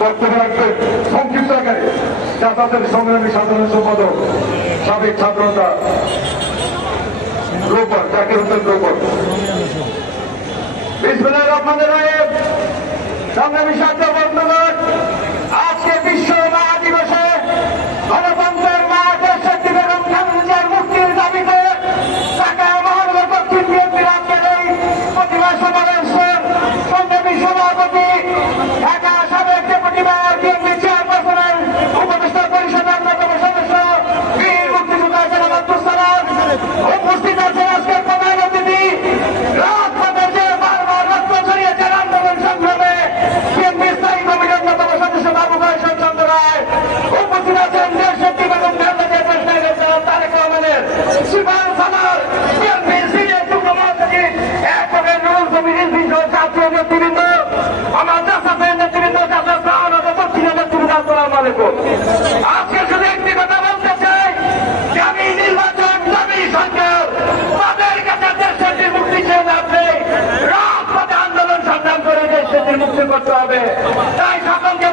বক্তব্য রাখবেন সংক্ষিপ্ত আকারে জাতীয় সংগ্রামী সাধারণ সম্পাদক সাবেক ছাত্রনেতা রোববার জাকির হোসেন রোববার। বিসমিল্লাহির রহমানির রহিম। সংগ্রামী ছাত্র বন্ধুগণ, আজকে বিশ্ব মা দিবসে গণতন্ত্রের মা দেশনেত্রী বেগম খালেদা জিয়ার মুক্তির দাবিতে ঢাকা মহানগর দক্ষিণ বিএনপির আজকের এই প্রতিবাদ সমাবেশের সংগ্রামী সভাপতি ঢাকা সাবেক ডেপুটি মেয়র বিএনপি চেয়ারপারসনের উপদেষ্টা পরিষদের অন্যতম সদস্য বীর মুক্তিযোদ্ধা জনাব আব্দুস সালাম উপস্থিত আছেন। আজকের প্রধান অতিথি রাজপথে যে বারবার রক্ত ছড়িয়েছেন আন্দোলন সংগ্রামে বিএনপি স্থায়ী কমিটির অন্যতম সদস্য বাবু ভাইসন চন্দ্র রায় উপস্থিত আছেন। দেশনেত্রী বেগম খালেদা জিয়ার প্রেসিডেন্ট জনাব তারেক রহমানের সিপাল সালার বিএনপি সিনিয়র যুগ্ম মহাসচিব একভাবে নুরুল কমিটির বিশাল জাতীয় নেতৃবৃন্দ, আমার জাসাদের নেতৃবৃন্দ, জাসাদ প্রাণত দক্ষিণের নেতৃবৃন্দ, আসসালামু আলাইকুম। আজকে শুধু একটি কথা বলতে চাই যে আমি নির্বাচন দাবি সরকার তাদের কাছে দেশনেত্রীর মুক্তি চেয়ে লাভ নেই, রাজপথে আন্দোলন সংগ্রাম করে দেশনেত্রীর মুক্তি করতে হবে। তাই সকলকে